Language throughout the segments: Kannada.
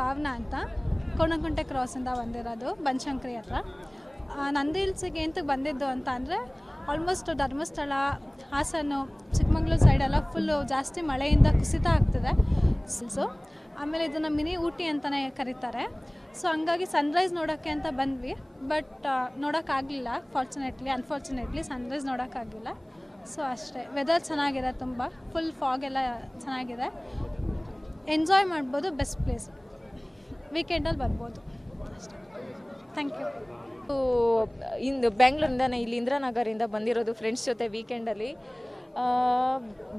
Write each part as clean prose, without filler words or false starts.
ಭಾವನಾ ಅಂತ ಕೋಣಗುಂಟೆ ಕ್ರಾಸಿಂದ ಬಂದಿರೋದು ಬನಶಂಕರಿ ಹತ್ರ. ನಂದಿ ಹಿಲ್ಸಿಗೆ ಎಂತಕ್ಕೆ ಬಂದಿದ್ದು ಅಂತ ಅಂದರೆ ಆಲ್ಮೋಸ್ಟ್ ಧರ್ಮಸ್ಥಳ, ಹಾಸನ, ಚಿಕ್ಕಮಂಗ್ಳೂರು ಸೈಡೆಲ್ಲ ಫುಲ್ಲು ಜಾಸ್ತಿ ಮಳೆಯಿಂದ ಕುಸಿತ ಆಗ್ತಿದೆ ಹಿಲ್ಸು. ಆಮೇಲೆ ಇದನ್ನು ಮಿನಿ ಊಟಿ ಅಂತಲೇ ಕರೀತಾರೆ. ಸೊ ಹಂಗಾಗಿ ಸನ್ರೈಸ್ ನೋಡೋಕ್ಕೆ ಅಂತ ಬಂದ್ವಿ, ಬಟ್ ನೋಡೋಕ್ಕಾಗಲಿಲ್ಲ. ಅನ್ಫಾರ್ಚುನೇಟ್ಲಿ ಸನ್ರೈಸ್ ನೋಡೋಕ್ಕಾಗಲಿಲ್ಲ. ಸೊ ಅಷ್ಟೇ. ವೆದರ್ ಚೆನ್ನಾಗಿದೆ, ತುಂಬ ಫುಲ್ ಫಾಗ್ ಎಲ್ಲ ಚೆನ್ನಾಗಿದೆ, ಎಂಜಾಯ್ ಮಾಡ್ಬೋದು. ಬೆಸ್ಟ್ ಪ್ಲೇಸ್, ವೀಕೆಂಡಲ್ಲಿ ಬರ್ಬೋದು ಅಷ್ಟೇ. Thank you. ಬೆಂಗಳೂರಿಂದನೇ ಇಲ್ಲಿ ಇಂದಿರಾನಗರಿಂದ ಬಂದಿರೋದು ಫ್ರೆಂಡ್ಸ್ ಜೊತೆ ವೀಕೆಂಡಲ್ಲಿ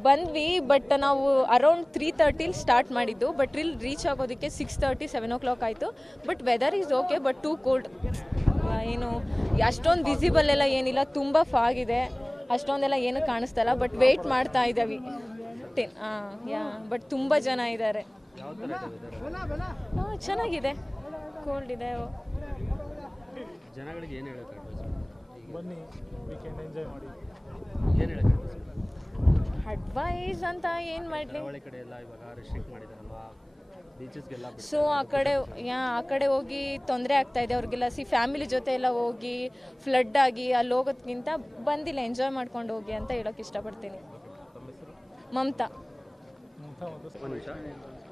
ಬಂದ್ವಿ. ಬಟ್ ನಾವು ಅರೌಂಡ್ 3:30 ಸ್ಟಾರ್ಟ್ ಮಾಡಿದ್ದು, ಬಟ್ ಇಲ್ಲಿ ರೀಚ್ ಆಗೋದಕ್ಕೆ 6:30, 7 o'clock ಆಯಿತು. But weather is okay, but too cold. ಏನು ಅಷ್ಟೊಂದು ವಿಸಿಬಲ್ ಎಲ್ಲ ಏನಿಲ್ಲ, ತುಂಬ ಫಾಗ್ ಇದೆ, ಅಷ್ಟೊಂದೆಲ್ಲ ಏನು ಕಾಣಿಸ್ತಲ್ಲ. ಬಟ್ ವೆಯ್ಟ್ ಮಾಡ್ತಾ ಇದ್ದೀವಿ. ಬಟ್ ತುಂಬ ಜನ ಇದ್ದಾರೆ. ಚೆನ್ನಾಗಿದೆ, ಕೋಲ್ಡ್ ಇದೆ. ಜನಗಳಿಗೆ ಏನು ಹೇಳೋಕೆ ಬನ್ನಿ, ವೀಕೆಂಡ್ ಎಂಜಾಯ್ ಮಾಡಿ. ಏನು ಹೇಳೋಕೆ ಅಡ್ವೈಸ್ ಅಂತ ಏನು ಮಾಡಲಿ, ಒಳ್ಳೆ ಕಡೆ ಎಲ್ಲ ಇವಾಗ ರೆಸ್ಟ್ರಿಕ್ಟ್ ಮಾಡಿದಾರಲ್ವಾ, ಬೀಚಸ್ಗೆಲ್ಲ. ಸೊ ಆ ಕಡೆ ಹೋಗಿ ತೊಂದರೆ ಆಗ್ತಾಯಿದೆ ಅವ್ರಿಗೆಲ್ಲ. ಫ್ಯಾಮಿಲಿ ಜೊತೆ ಎಲ್ಲ ಹೋಗಿ ಫ್ಲಡ್ ಆಗಿ ಅಲ್ಲಿ ಹೋಗೋದ್ಕಿಂತ ಬಂದಿಲ್ಲ, ಎಂಜಾಯ್ ಮಾಡ್ಕೊಂಡು ಹೋಗಿ ಅಂತ ಹೇಳೋಕೆ ಇಷ್ಟಪಡ್ತೀನಿ. ಮಮತಾ. ಒಂದು ನಿಮಿಷ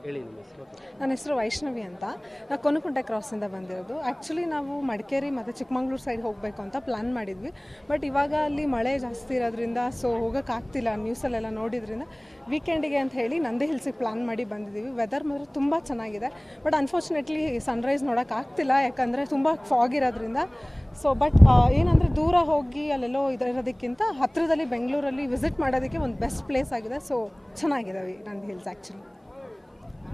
ಹೇಳಿ ನಿಮ್ಮ ಹೆಸರು. ನನ್ನ ಹೆಸರು ವೈಷ್ಣವಿ ಅಂತ. ನಾವು ಕೋನಕುಂಟೆ ಕ್ರಾಸಿಂದ ಬಂದಿರೋದು. ಆ್ಯಕ್ಚುಲಿ ನಾವು ಮಡಿಕೇರಿ ಮತ್ತು ಚಿಕ್ಕಮಂಗ್ಳೂರು ಸೈಡ್ ಹೋಗಬೇಕು ಅಂತ ಪ್ಲ್ಯಾನ್ ಮಾಡಿದ್ವಿ. ಬಟ್ ಇವಾಗ ಅಲ್ಲಿ ಮಳೆ ಜಾಸ್ತಿ ಇರೋದ್ರಿಂದ ಸೊ ಹೋಗೋಕ್ಕಾಗ್ತಿಲ್ಲ. ನ್ಯೂಸಲ್ಲೆಲ್ಲ ನೋಡಿದ್ರಿಂದ ವೀಕೆಂಡಿಗೆ ಅಂತ ಹೇಳಿ ನಂದಿ ಹಿಲ್ಸಿಗೆ ಪ್ಲ್ಯಾನ್ ಮಾಡಿ ಬಂದಿದ್ದೀವಿ. ವೆದರ್ ಮಾತ್ರ ತುಂಬ ಚೆನ್ನಾಗಿದೆ. ಬಟ್ ಅನ್ಫಾರ್ಚುನೇಟ್ಲಿ ಸನ್ರೈಸ್ ನೋಡೋಕ್ಕಾಗ್ತಿಲ್ಲ, ಯಾಕಂದರೆ ತುಂಬ ಫಾಗ್ ಇರೋದ್ರಿಂದ. ಸೊ ಬಟ್ ಏನಂದರೆ ದೂರ ಹೋಗಿ ಅಲ್ಲೆಲ್ಲೋ ಇರೋದಕ್ಕಿಂತ ಹತ್ತಿರದಲ್ಲಿ ಬೆಂಗಳೂರಲ್ಲಿ ವಿಸಿಟ್ ಮಾಡೋದಕ್ಕೆ ಒಂದು ಬೆಸ್ಟ್ ಪ್ಲೇಸ್ ಆಗಿದೆ. ಸೊ ಚೆನ್ನಾಗಿದ್ದಾವೆ ನಂದಿ ಹಿಲ್ಸ್ ಆ್ಯಕ್ಚುಲಿ.